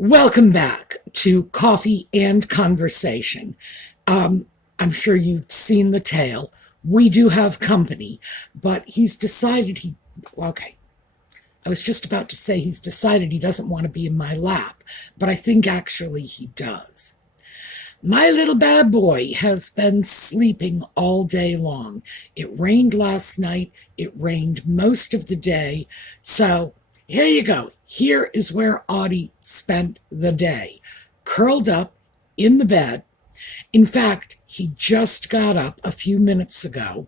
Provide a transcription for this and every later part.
Welcome back to Coffee and Conversation. I'm sure you've seen the tale. We do have company, but he's decided okay, I was just about to say he's decided he doesn't want to be in my lap, but I think actually he does. My little bad boy has been sleeping all day long. It rained last night. It rained most of the day. So here you go. Here is where Audie spent the day. Curled up in the bed. In fact, he just got up a few minutes ago,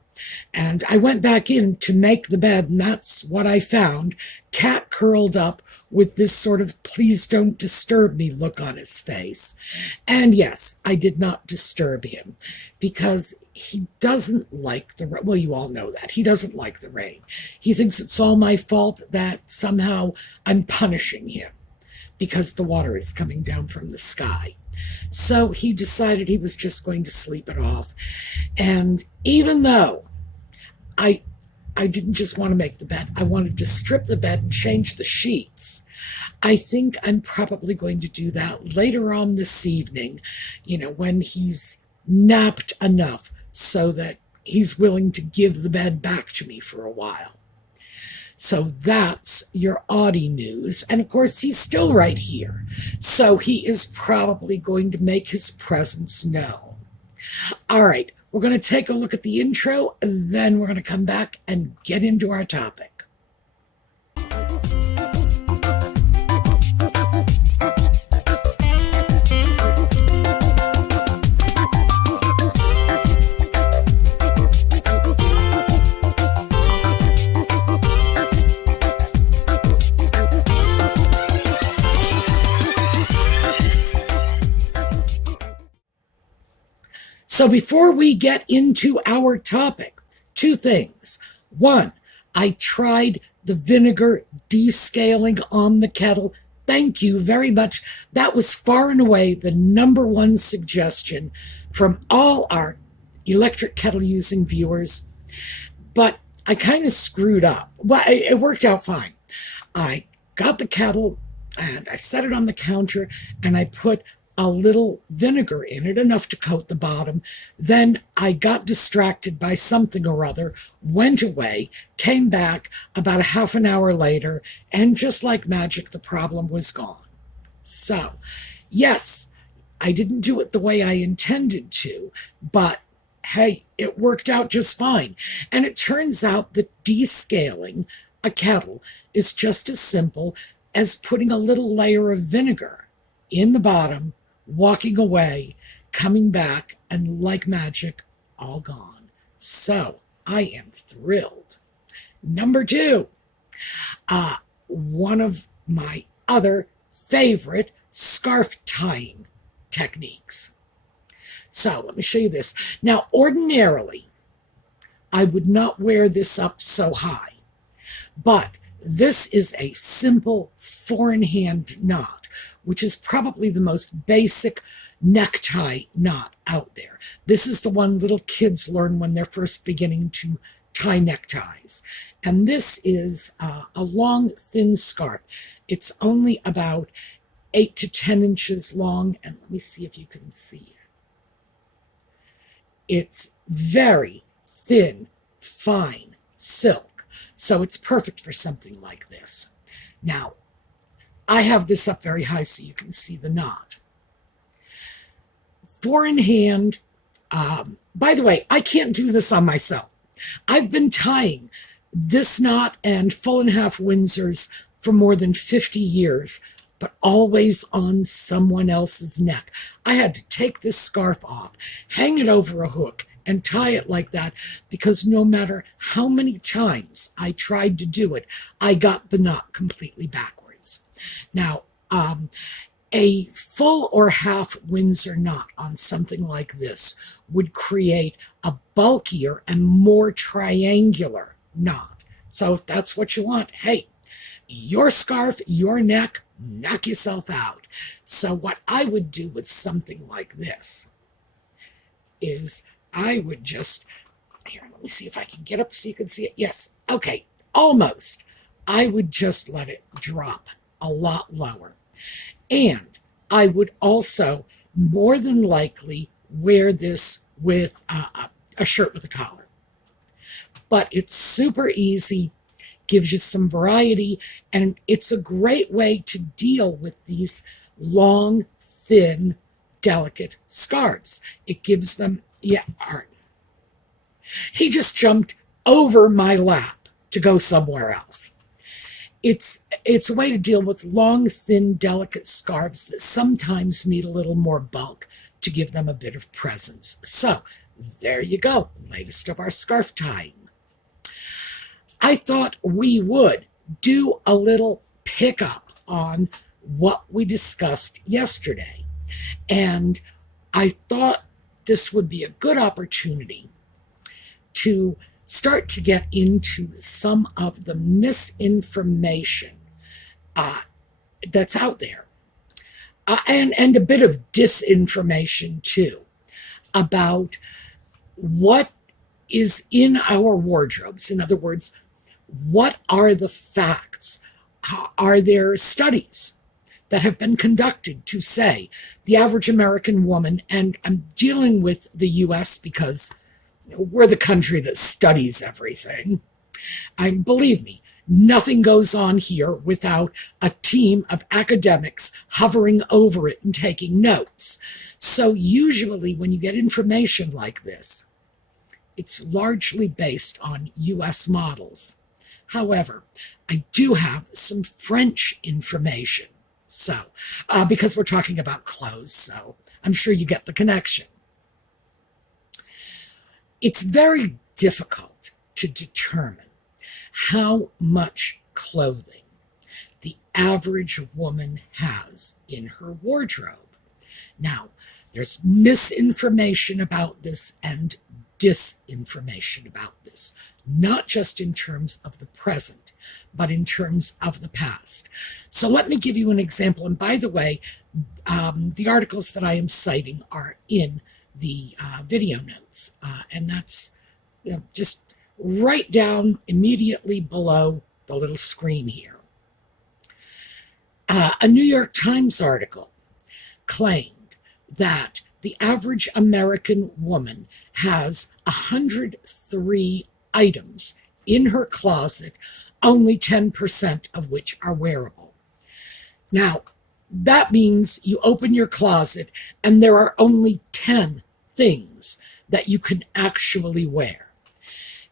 and I went back in to make the bed, and that's what I found. Cat curled up with this sort of please don't disturb me look on his face. And yes, I did not disturb him because he doesn't like the rain. Well, you all know that. He doesn't like the rain. He thinks it's all my fault, that somehow I'm punishing him because the water is coming down from the sky. So he decided he was just going to sleep it off. And even though I didn't just want to make the bed, I wanted to strip the bed and change the sheets. I think I'm probably going to do that later on this evening, when he's napped enough so that he's willing to give the bed back to me for a while. So that's your Audie news. And of course, he's still right here. So he is probably going to make his presence known. All right, we're going to take a look at the intro, and then we're going to come back and get into our topic. So before we get into our topic, two things. One, I tried the vinegar descaling on the kettle. Thank you very much. That was far and away the number one suggestion from all our electric kettle using viewers. But I kind of screwed up. Well, it worked out fine. I got the kettle and I set it on the counter and I put a little vinegar in it, enough to coat the bottom. Then I got distracted by something or other, went away, came back about a half an hour later, and just like magic, the problem was gone. So, yes, I didn't do it the way I intended to, but hey, it worked out just fine. And it turns out that descaling a kettle is just as simple as putting a little layer of vinegar in the bottom, walking away, coming back, and like magic, all gone. So I am thrilled. Number two, one of my other favorite scarf tying techniques. So let me show you this. Now, ordinarily, I would not wear this up so high, but this is a simple four-in-hand knot, which is probably the most basic necktie knot out there. This is the one little kids learn when they're first beginning to tie neckties. And this is a long, thin scarf. It's only about 8 to 10 inches long. And let me see if you can see it. It's very thin, fine silk. So it's perfect for something like this. Now, I have this up very high so you can see the knot. Four in hand. By the way, I can't do this on myself. I've been tying this knot and full and half Windsors for more than 50 years, but always on someone else's neck. I had to take this scarf off, hang it over a hook, and tie it like that because no matter how many times I tried to do it, I got the knot completely backwards. Now, a full or half Windsor knot on something like this would create a bulkier and more triangular knot. So if that's what you want, hey, your scarf, your neck, knock yourself out. So what I would do with something like this is I would just, here, let me see if I can get up so you can see it. Yes, okay, almost. I would just let it drop a lot lower. And I would also more than likely wear this with a shirt with a collar. But it's super easy, gives you some variety, and it's a great way to deal with these long, thin, delicate scarves. It gives them, yeah, Art. He just jumped over my lap to go somewhere else. It's a way to deal with long, thin, delicate scarves that sometimes need a little more bulk to give them a bit of presence. So there you go, latest of our scarf tying. I thought we would do a little pickup on what we discussed yesterday. And I thought this would be a good opportunity to start to get into some of the misinformation that's out there, and a bit of disinformation too, about what is in our wardrobes. In other words, what are the facts? Are there studies that have been conducted to say the average American woman, and I'm dealing with the US because we're the country that studies everything. And believe me, nothing goes on here without a team of academics hovering over it and taking notes. So usually when you get information like this, it's largely based on US models. However, I do have some French information. So, because we're talking about clothes, so I'm sure you get the connection. It's very difficult to determine how much clothing the average woman has in her wardrobe. Now, there's misinformation about this and disinformation about this, not just in terms of the present, but in terms of the past. So let me give you an example. And by the way, the articles that I am citing are in the video notes, and that's just right down immediately below the little screen here. A New York Times article claimed that the average American woman has 103 items in her closet, only 10% of which are wearable. Now, that means you open your closet and there are only 10 things that you can actually wear.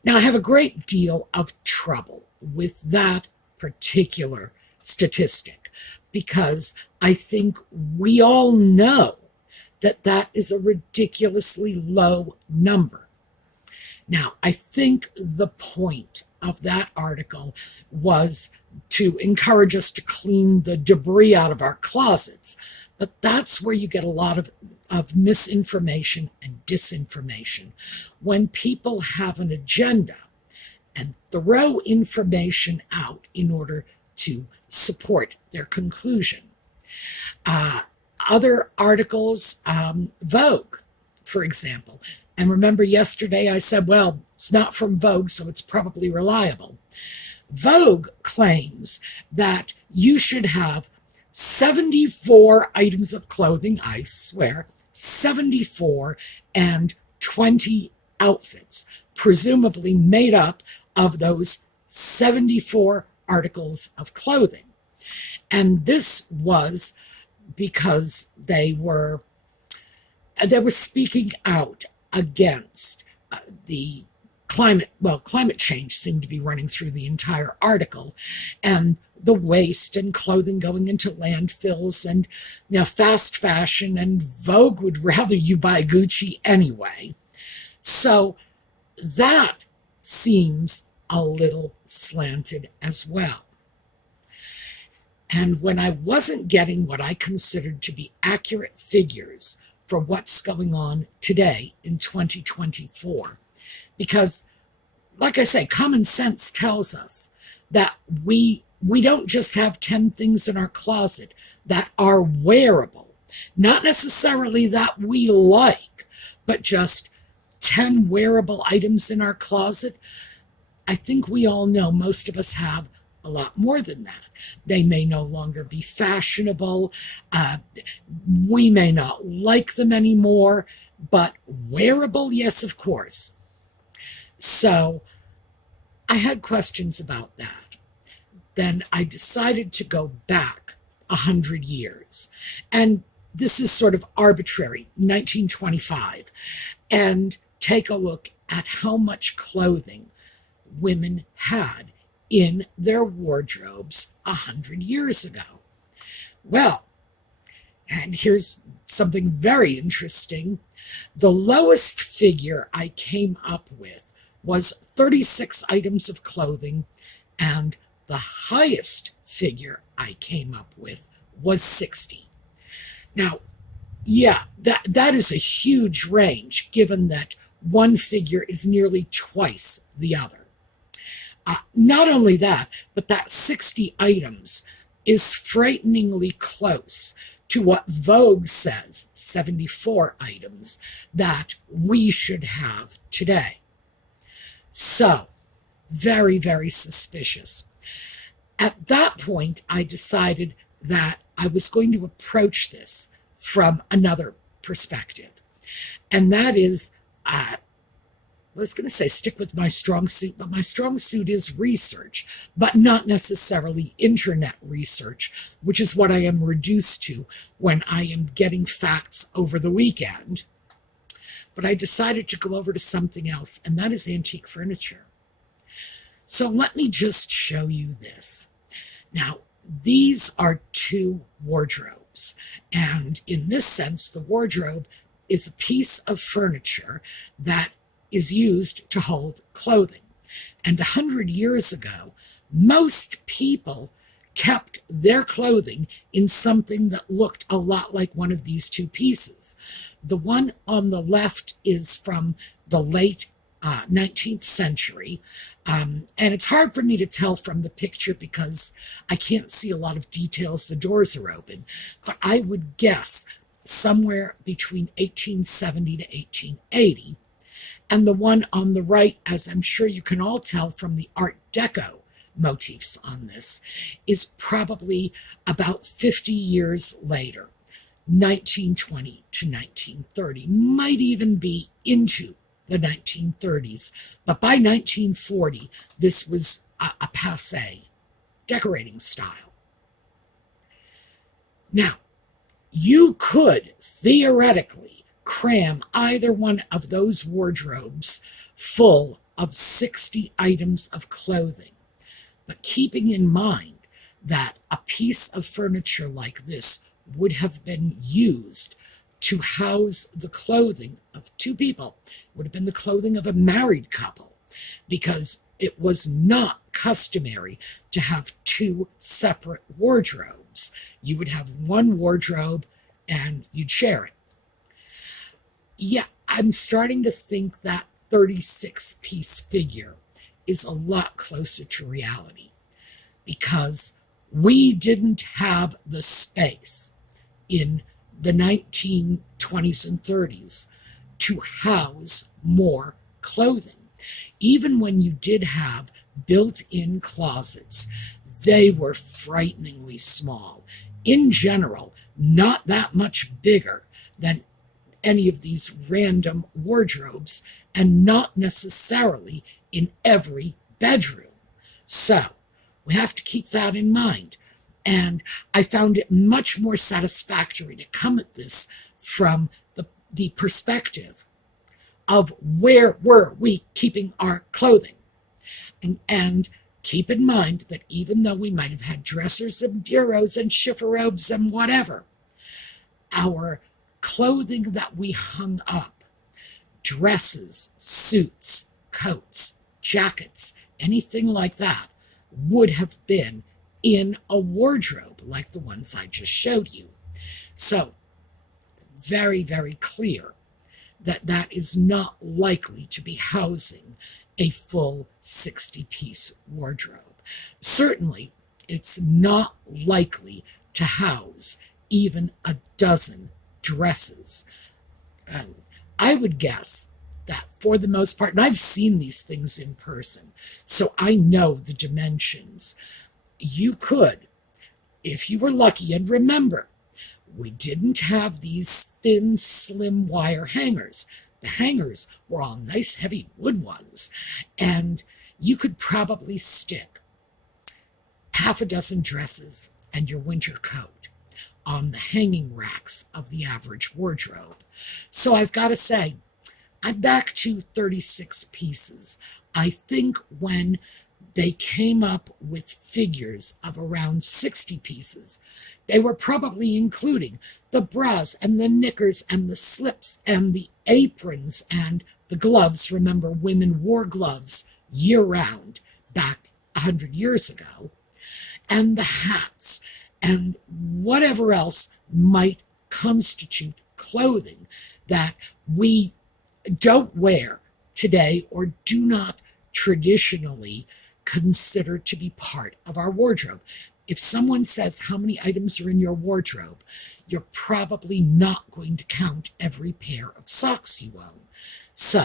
Now, I have a great deal of trouble with that particular statistic because I think we all know that that is a ridiculously low number. Now, I think the point of that article was to encourage us to clean the debris out of our closets. But that's where you get a lot of misinformation and disinformation. When people have an agenda and throw information out in order to support their conclusion. Other articles, Vogue, for example. And remember yesterday I said, well, it's not from Vogue, so it's probably reliable. Vogue claims that you should have 74 items of clothing, I swear, 74, and 20 outfits, presumably made up of those 74 articles of clothing. And this was because they were speaking out against the climate change seemed to be running through the entire article, and the waste and clothing going into landfills and fast fashion, and Vogue would rather you buy Gucci anyway. So that seems a little slanted as well. And when I wasn't getting what I considered to be accurate figures for what's going on today in 2024, because, like I say, common sense tells us that we don't just have 10 things in our closet that are wearable, not necessarily that we like, but just 10 wearable items in our closet. I think we all know most of us have a lot more than that. They may no longer be fashionable. We may not like them anymore, but wearable, yes, of course. So I had questions about that. Then I decided to go back 100 years. And this is sort of arbitrary, 1925, and take a look at how much clothing women had in their wardrobes 100 years ago. Well, and here's something very interesting. The lowest figure I came up with was 36 items of clothing, and the highest figure I came up with was 60. Now, yeah, that is a huge range, given that one figure is nearly twice the other. Not only that, but that 60 items is frighteningly close to what Vogue says, 74 items, that we should have today. So, very, very suspicious. At that point, I decided that I was going to approach this from another perspective. And that is, I was going to say stick with my strong suit, but my strong suit is research, but not necessarily internet research, which is what I am reduced to when I am getting facts over the weekend. But I decided to go over to something else, and that is antique furniture. So let me just show you this. Now, these are two wardrobes, and in this sense, the wardrobe is a piece of furniture that is used to hold clothing. And 100 years ago, most people kept their clothing in something that looked a lot like one of these two pieces. The one on the left is from the late 19th century, and it's hard for me to tell from the picture because I can't see a lot of details. The doors are open, but I would guess somewhere between 1870 to 1880. And the one on the right, as I'm sure you can all tell from the Art Deco motifs on this, is probably about 50 years later, 1920 to 1930, might even be into the 1930s. But by 1940, this was a passé decorating style. Now, you could theoretically cram either one of those wardrobes full of 60 items of clothing. But keeping in mind that a piece of furniture like this would have been used to house the clothing of two people, it would have been the clothing of a married couple, because it was not customary to have two separate wardrobes. You would have one wardrobe and you'd share it. Yeah, I'm starting to think that 36-piece figure is a lot closer to reality, because we didn't have the space in the 1920s and 30s to house more clothing. Even when you did have built-in closets, they were frighteningly small. In general, not that much bigger than any of these random wardrobes, and not necessarily in every bedroom. So we have to keep that in mind. And I found it much more satisfactory to come at this from the perspective of where were we keeping our clothing. And keep in mind that even though we might have had dressers and bureaus and chiffon-robes and whatever, our clothing that we hung up, dresses, suits, coats, jackets, anything like that, would have been in a wardrobe like the ones I just showed you. So it's very, very clear that that is not likely to be housing a full 60-piece wardrobe. Certainly, it's not likely to house even a dozen dresses. And I would guess that for the most part, and I've seen these things in person, so I know the dimensions, you could, if you were lucky, and remember, we didn't have these thin, slim wire hangers. The hangers were all nice, heavy wood ones, and you could probably stick half a dozen dresses and your winter coat on the hanging racks of the average wardrobe. So I've got to say, I'm back to 36 pieces. I think when they came up with figures of around 60 pieces, they were probably including the bras and the knickers and the slips and the aprons and the gloves. Remember, women wore gloves year-round back 100 years ago. And the hats and whatever else might constitute clothing that we don't wear today or do not traditionally consider to be part of our wardrobe. If someone says how many items are in your wardrobe, you're probably not going to count every pair of socks you own. So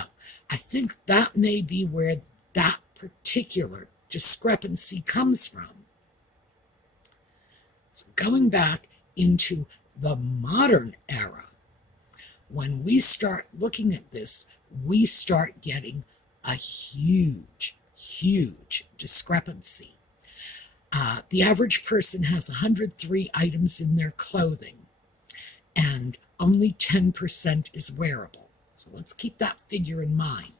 I think that may be where that particular discrepancy comes from. So going back into the modern era, when we start looking at this, we start getting a huge, huge discrepancy. The average person has 103 items in their clothing, and only 10% is wearable. So let's keep that figure in mind.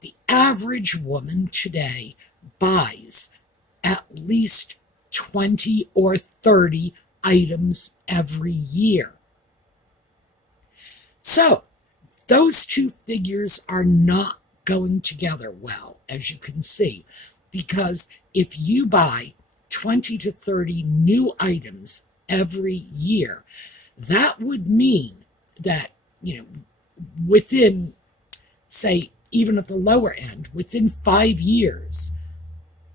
The average woman today buys at least 20 or 30 items every year. So those two figures are not going together well, as you can see, because if you buy 20 to 30 new items every year, that would mean that, within, say, even at the lower end, within 5 years,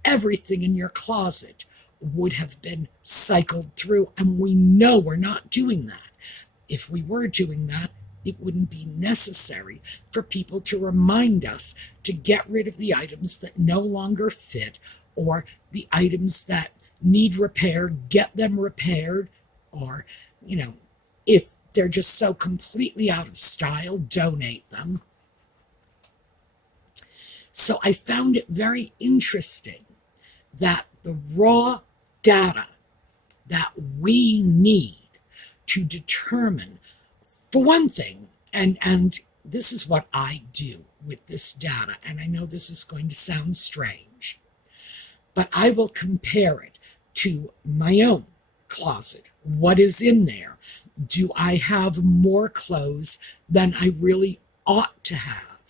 everything in your closet would have been cycled through, and we know we're not doing that. If we were doing that, it wouldn't be necessary for people to remind us to get rid of the items that no longer fit, or the items that need repair, get them repaired, or, if they're just so completely out of style, donate them. So I found it very interesting that the raw data that we need to determine, for one thing, and this is what I do with this data, and I know this is going to sound strange, but I will compare it to my own closet. What is in there? Do I have more clothes than I really ought to have?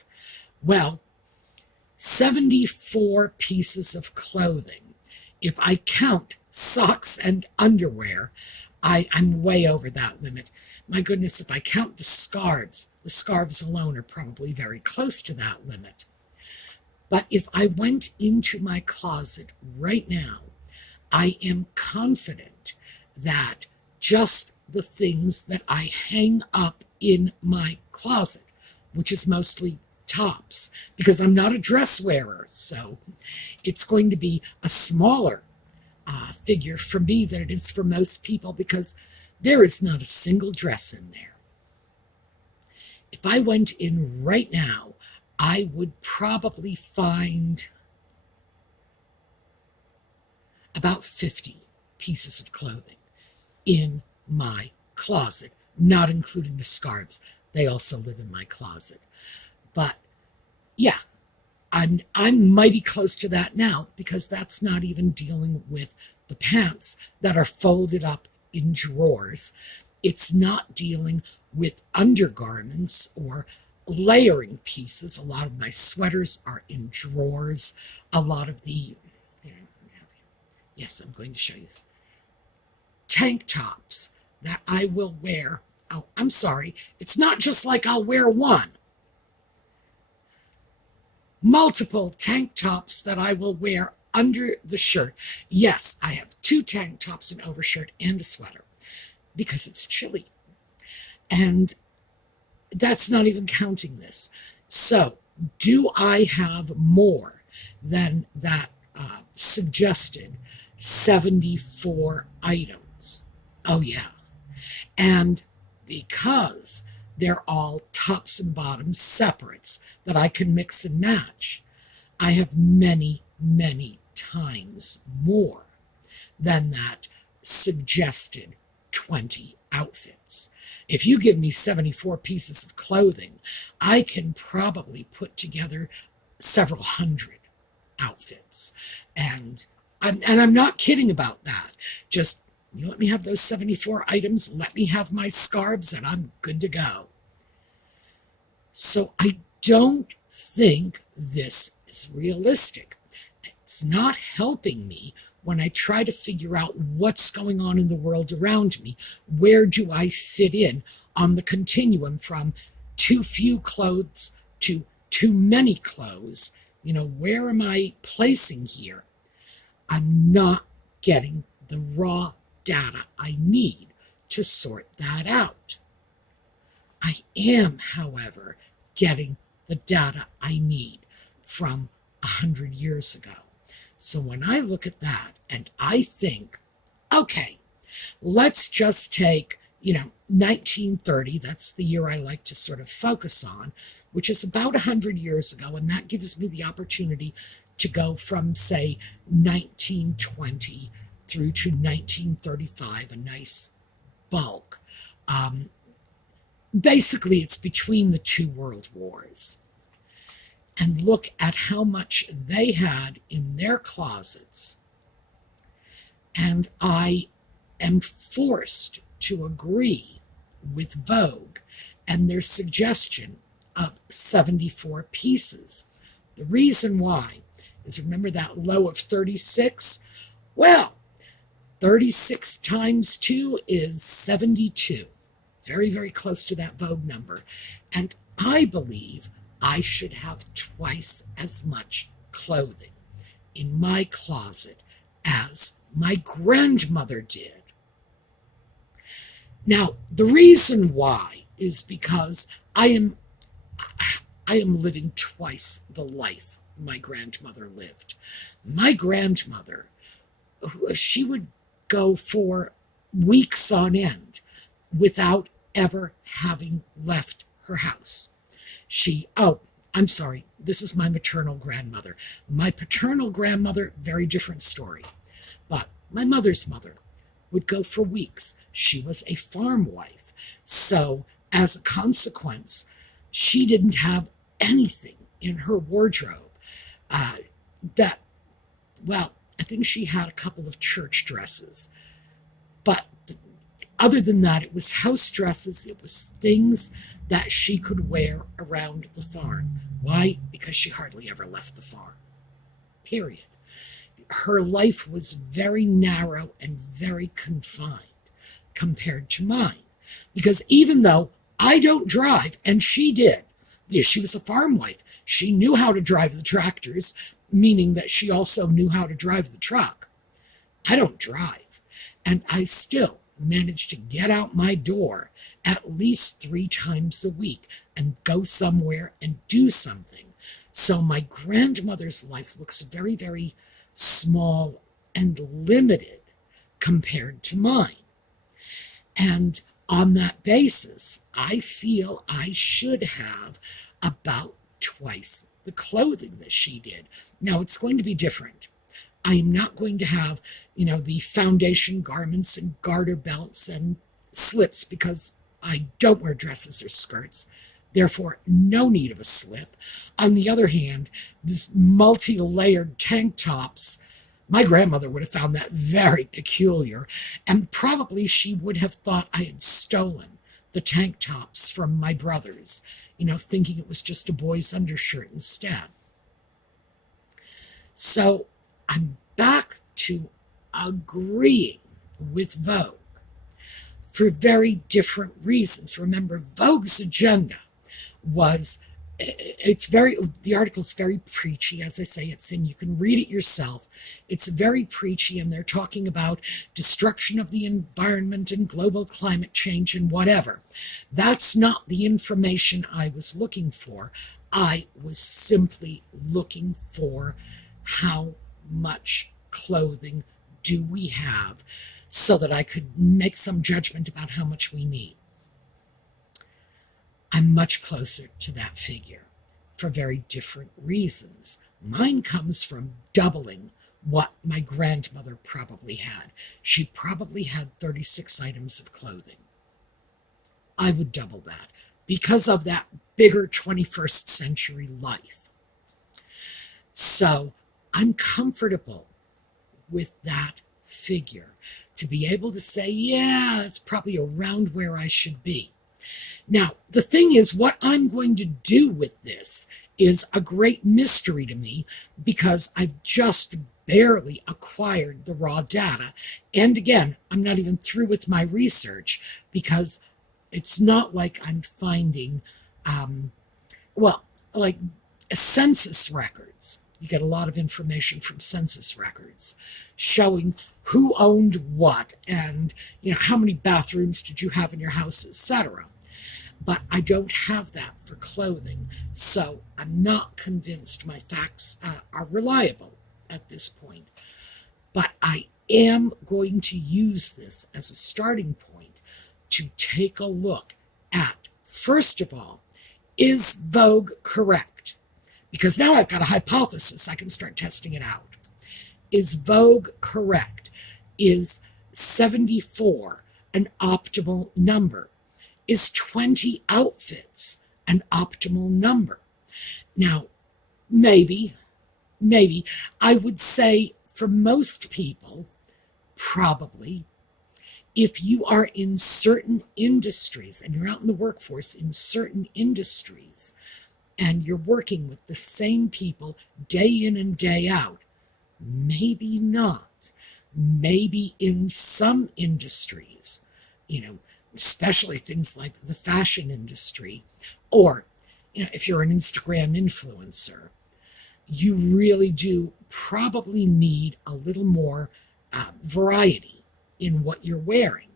Well, 74 pieces of clothing. If I count socks and underwear, I'm way over that limit. My goodness, if I count the scarves alone are probably very close to that limit. But if I went into my closet right now, I am confident that just the things that I hang up in my closet, which is mostly tops, because I'm not a dress wearer, so it's going to be a smaller figure for me than it is for most people, because there is not a single dress in there. If I went in right now, I would probably find about 50 pieces of clothing in my closet, not including the scarves. They also live in my closet. But yeah, I'm mighty close to that now, because that's not even dealing with the pants that are folded up in drawers. It's not dealing with undergarments or layering pieces. A lot of my sweaters are in drawers. A lot of the, yes, I'm going to show you, tank tops that I will wear. Oh, I'm sorry. It's not just like I'll wear one. Multiple tank tops that I will wear under the shirt. Yes, I have 2 tank tops, an overshirt, and a sweater, because it's chilly. And that's not even counting this. So, do I have more than that suggested 74 items. Oh, yeah. And because they're all tops and bottoms separates that I can mix and match, I have many, many times more than that suggested 20 outfits. If you give me 74 pieces of clothing, I can probably put together several hundred outfits. And I'm not kidding about that. Just you let me have those 74 items, let me have my scarves, and I'm good to go. So I don't think this is realistic. It's not helping me when I try to figure out what's going on in the world around me. Where do I fit in on the continuum from too few clothes to too many clothes? Where am I placing here? I'm not getting the raw data I need to sort that out. I am, however, getting the data I need from 100 years ago. So when I look at that and I think, okay, let's just take, 1930, that's the year I like to sort of focus on, which is about 100 years ago, and that gives me the opportunity to go from, say, 1920 through to 1935, a nice bulk. Basically, it's between the two world wars. And look at how much they had in their closets. And I am forced to agree with Vogue and their suggestion of 74 pieces. The reason why is, remember that low of 36? Well, 36 times 2 is 72. Very, very close to that Vogue number. And I believe I should have twice as much clothing in my closet as my grandmother did. Now, the reason why is because I am living twice the life my grandmother lived. My grandmother, she would go for weeks on end without ever having left her house. I'm sorry, this is my maternal grandmother. My paternal grandmother, very different story. But my mother's mother would go for weeks. She was a farm wife. So as a consequence, she didn't have anything in her wardrobe I think she had a couple of church dresses. But other than that, it was house dresses. It was things that she could wear around the farm. Why? Because she hardly ever left the farm. Period. Her life was very narrow and very confined compared to mine. Because even though I don't drive, and she did, she was a farm wife. She knew how to drive the tractors, meaning that she also knew how to drive the truck. I don't drive, and I still managed to get out my door at least 3 times a week and go somewhere and do something. So my grandmother's life looks very, very small and limited compared to mine. And on that basis, I feel I should have about twice the clothing that she did. Now, it's going to be different. I am not going to have, the foundation garments and garter belts and slips, because I don't wear dresses or skirts. Therefore, no need of a slip. On the other hand, this multi-layered tank tops, my grandmother would have found that very peculiar, and probably she would have thought I had stolen the tank tops from my brothers, thinking it was just a boy's undershirt instead. So I'm back to agreeing with Vogue for very different reasons. Remember, Vogue's agenda was, the article's very preachy. As I say, you can read it yourself. It's very preachy, and they're talking about destruction of the environment and global climate change and whatever. That's not the information I was looking for. I was simply looking for how much clothing do we have so that I could make some judgment about how much we need. I'm much closer to that figure for very different reasons. Mine comes from doubling what my grandmother probably had. She probably had 36 items of clothing. I would double that because of that bigger 21st century life. So I'm comfortable with that figure to be able to say, yeah, it's probably around where I should be. Now, the thing is, what I'm going to do with this is a great mystery to me because I've just barely acquired the raw data. And again, I'm not even through with my research because it's not like I'm finding, like census records. You get a lot of information from census records showing who owned what and, how many bathrooms did you have in your house, etc. But I don't have that for clothing, so I'm not convinced my facts are reliable at this point. But I am going to use this as a starting point to take a look at, first of all, is Vogue correct? Because now I've got a hypothesis, I can start testing it out. Is Vogue correct? Is 74 an optimal number? Is 20 outfits an optimal number? Now, maybe, I would say for most people, probably, if you are in certain industries and you're out in the workforce in certain industries and you're working with the same people day in and day out, maybe not. Maybe in some industries, especially things like the fashion industry, or, if you're an Instagram influencer, you really do probably need a little more variety in what you're wearing.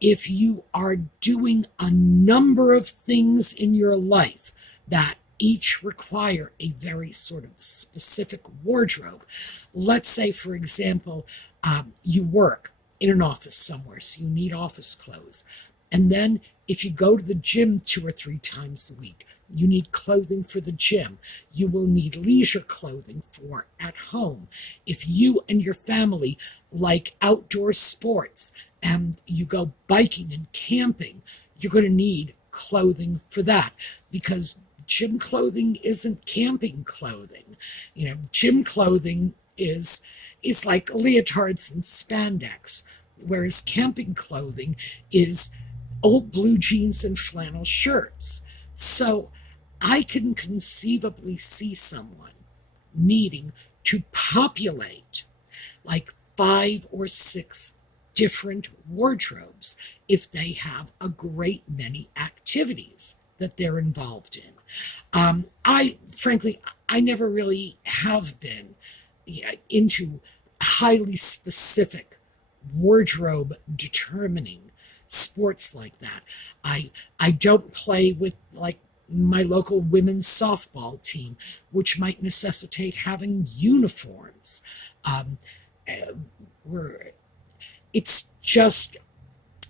If you are doing a number of things in your life that each require a very sort of specific wardrobe, let's say, for example, you work in an office somewhere, so you need office clothes. And then if you go to the gym 2 or 3 times a week, you need clothing for the gym. You will need leisure clothing for at home. If you and your family like outdoor sports and you go biking and camping, you're going to need clothing for that because gym clothing isn't camping clothing. Gym clothing is like leotards and spandex, whereas camping clothing is old blue jeans and flannel shirts. So I can conceivably see someone needing to populate like 5 or 6 different wardrobes if they have a great many activities that they're involved in. I never really have been into highly specific wardrobe determining sports like that. I don't play with like my local women's softball team, which might necessitate having uniforms. It's just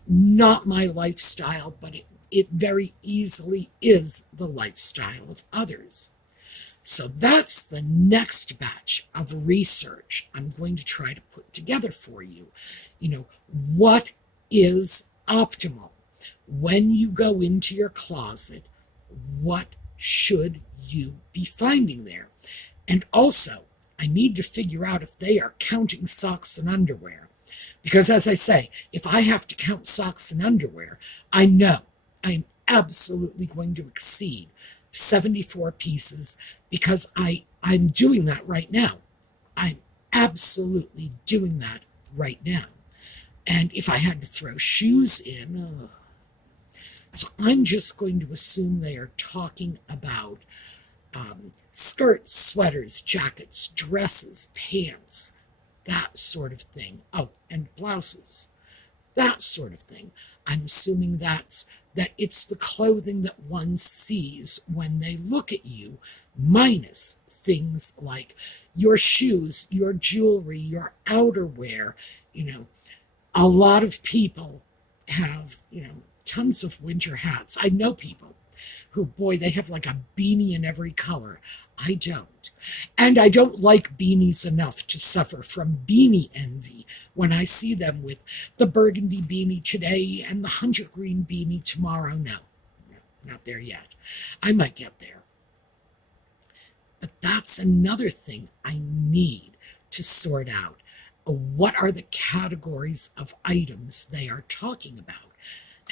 not my lifestyle, but it very easily is the lifestyle of others. So that's the next batch of research I'm going to try to put together for you. What is optimal? When you go into your closet, what should you be finding there? And also, I need to figure out if they are counting socks and underwear. Because as I say, if I have to count socks and underwear, I know I'm absolutely going to exceed 74 pieces because I'm doing that right now. I'm absolutely doing that right now. And if I had to throw shoes in, so I'm just going to assume they are talking about skirts, sweaters, jackets, dresses, pants, that sort of thing. Oh, and blouses, that sort of thing. I'm assuming that's that it's the clothing that one sees when they look at you, minus things like your shoes, your jewelry, your outerwear. You know, a lot of people have, tons of winter hats. I know people who, boy, they have like a beanie in every color. I don't. And I don't like beanies enough to suffer from beanie envy when I see them with the burgundy beanie today and the hunter green beanie tomorrow. No, not there yet. I might get there. But that's another thing I need to sort out. What are the categories of items they are talking about?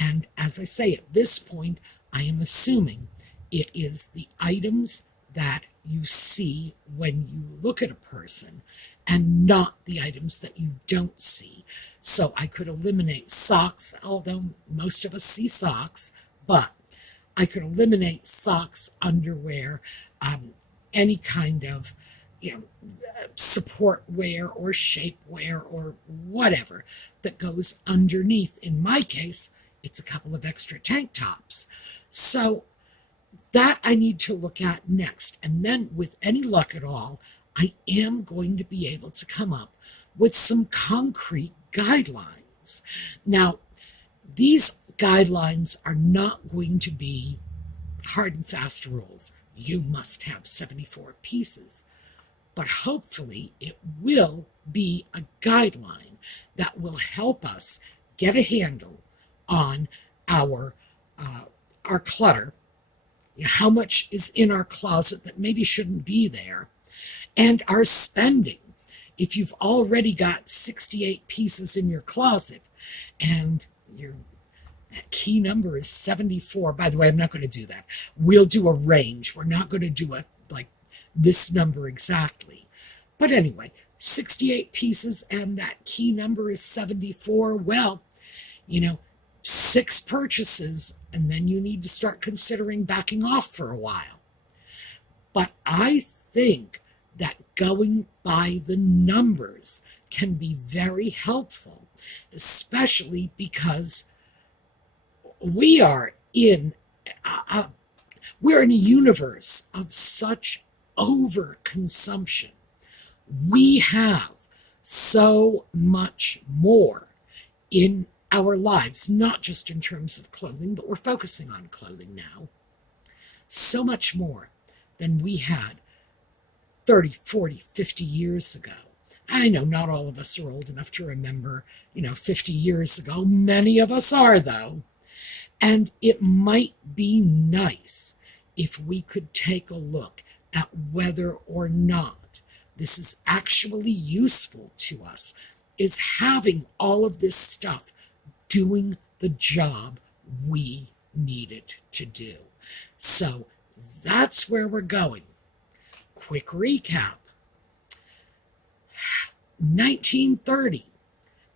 And as I say, at this point, I am assuming it is the items that you see when you look at a person and not the items that you don't see. So I could eliminate socks, although most of us see socks, but I could eliminate socks, underwear, any kind of support wear or shape wear or whatever that goes underneath. In my case, it's a couple of extra tank tops. So that I need to look at next. And then with any luck at all, I am going to be able to come up with some concrete guidelines. Now, these guidelines are not going to be hard and fast rules. You must have 74 pieces. But hopefully it will be a guideline that will help us get a handle on our clutter, how much is in our closet that maybe shouldn't be there, and our spending. If you've already got 68 pieces in your closet and your key number is 74, by the way, I'm not going to do that. We'll do a range. We're not going to do a this number exactly. But anyway, 68 pieces and that key number is 74. Well, 6 purchases, and then you need to start considering backing off for a while. But I think that going by the numbers can be very helpful, especially because we are in we're in a universe of such overconsumption. We have so much more in our lives, not just in terms of clothing, but we're focusing on clothing now. So much more than we had 30, 40, 50 years ago. I know not all of us are old enough to remember, 50 years ago. Many of us are, though. And it might be nice if we could take a look at whether or not this is actually useful to us. Is having all of this stuff doing the job we need it to do? So that's where we're going. Quick recap. 1930,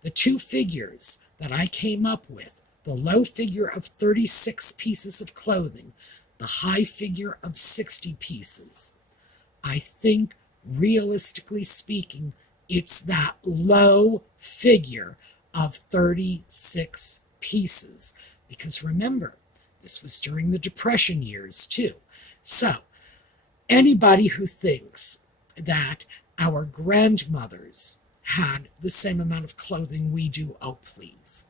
the 2 figures that I came up with, the low figure of 36 pieces of clothing, the high figure of 60 pieces. I think, realistically speaking, it's that low figure of 36 pieces. Because remember, this was during the Depression years too. So, anybody who thinks that our grandmothers had the same amount of clothing we do, oh please.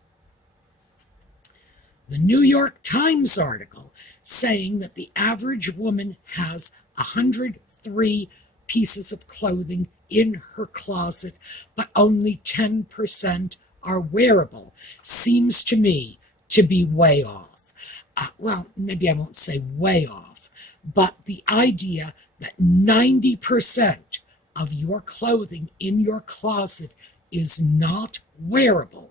The New York Times article saying that the average woman has 103 pieces of clothing in her closet, but only 10% are wearable, seems to me to be way off. Well, maybe I won't say way off, but the idea that 90% of your clothing in your closet is not wearable,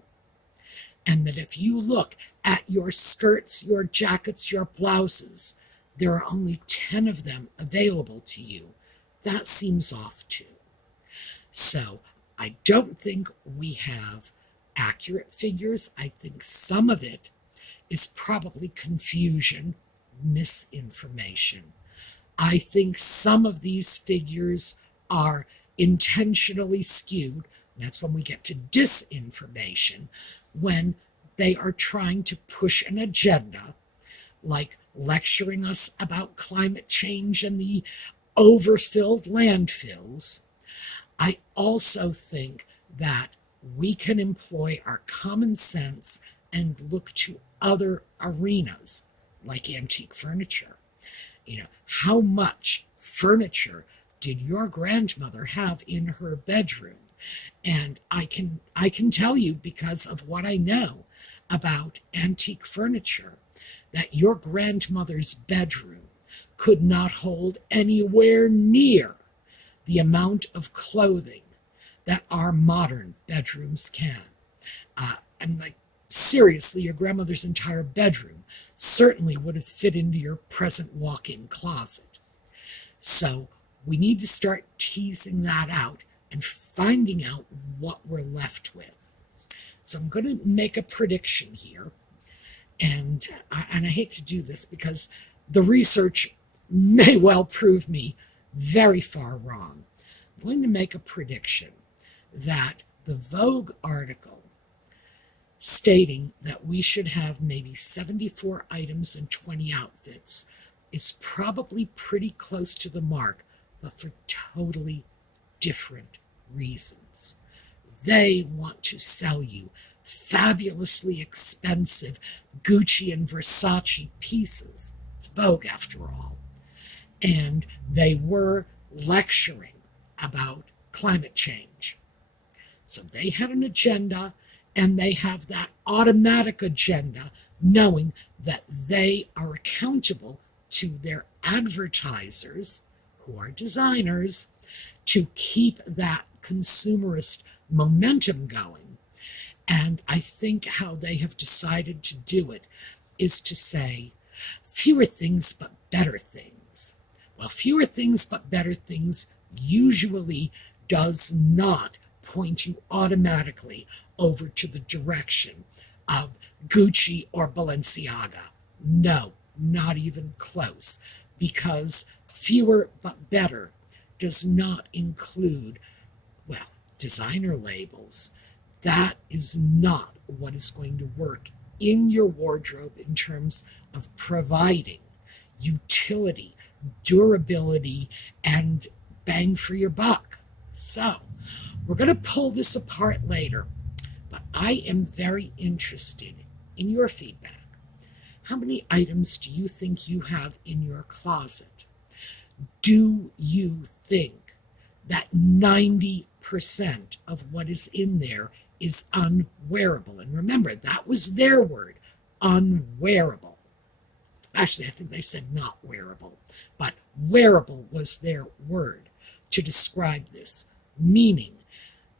and that if you look at your skirts, your jackets, your blouses, there are only 10 of them available to you. That seems off too. So I don't think we have accurate figures. I think some of it is probably confusion, misinformation. I think some of these figures are intentionally skewed. That's when we get to disinformation, when they are trying to push an agenda, like lecturing us about climate change and the overfilled landfills. I also think that we can employ our common sense and look to other arenas, like antique furniture. How much furniture did your grandmother have in her bedroom? And I can tell you, because of what I know about antique furniture, that your grandmother's bedroom could not hold anywhere near the amount of clothing that our modern bedrooms can. And like, seriously, your grandmother's entire bedroom certainly would have fit into your present walk-in closet. So we need to start teasing that out and finding out what we're left with. So I'm going to make a prediction here, and I hate to do this because the research may well prove me very far wrong. I'm going to make a prediction that the Vogue article stating that we should have maybe 74 items and 20 outfits is probably pretty close to the mark, but for totally different reasons. They want to sell you fabulously expensive Gucci and Versace pieces. It's Vogue, after all. And they were lecturing about climate change. So they had an agenda, and they have that automatic agenda, knowing that they are accountable to their advertisers, who are designers, to keep that consumerist momentum going. And I think how they have decided to do it is to say, fewer things but better things. Well, fewer things but better things usually does not point you automatically over to the direction of Gucci or Balenciaga. No, not even close, because fewer but better does not include, well, designer labels. That is not what is going to work in your wardrobe in terms of providing utility, durability, and bang for your buck. So, we're going to pull this apart later, but I am very interested in your feedback. How many items do you think you have in your closet? Do you think that 90% of what is in there is unwearable? And remember, that was their word, unwearable. Actually, I think they said not wearable, but wearable was their word to describe this, meaning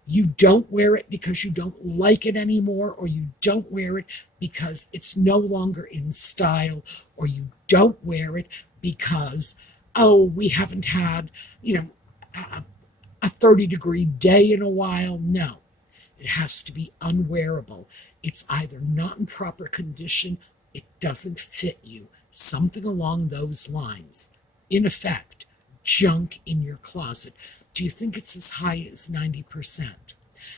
you don't wear it because you don't like it anymore, or you don't wear it because it's no longer in style, or you don't wear it because, oh, we haven't had, a 30-degree day in a while. No, it has to be unwearable. It's either not in proper condition, it doesn't fit you, something along those lines. In effect, junk in your closet. Do you think it's as high as 90%?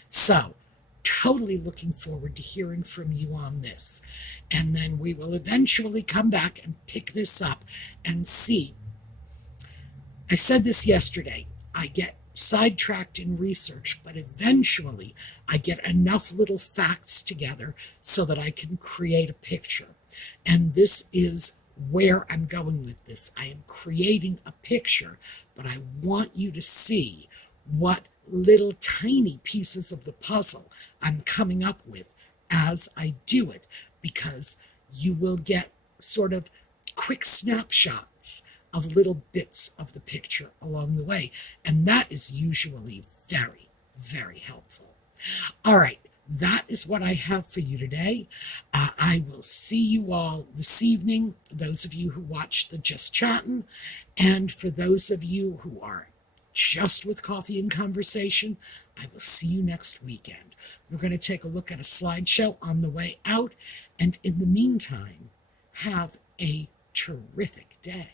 So, totally looking forward to hearing from you on this. And then we will eventually come back and pick this up and see. I said this yesterday. I get sidetracked in research, but eventually I get enough little facts together so that I can create a picture. And this is where I'm going with this. I am creating a picture, but I want you to see what little tiny pieces of the puzzle I'm coming up with as I do it, because you will get sort of quick snapshots of little bits of the picture along the way, and that is usually very, very helpful. All right, that is what I have for you today. I will see you all this evening, those of you who watch the Just Chattin', and for those of you who are just with coffee and conversation, I will see you next weekend. We're going to take a look at a slideshow on the way out, and in the meantime, have a terrific day.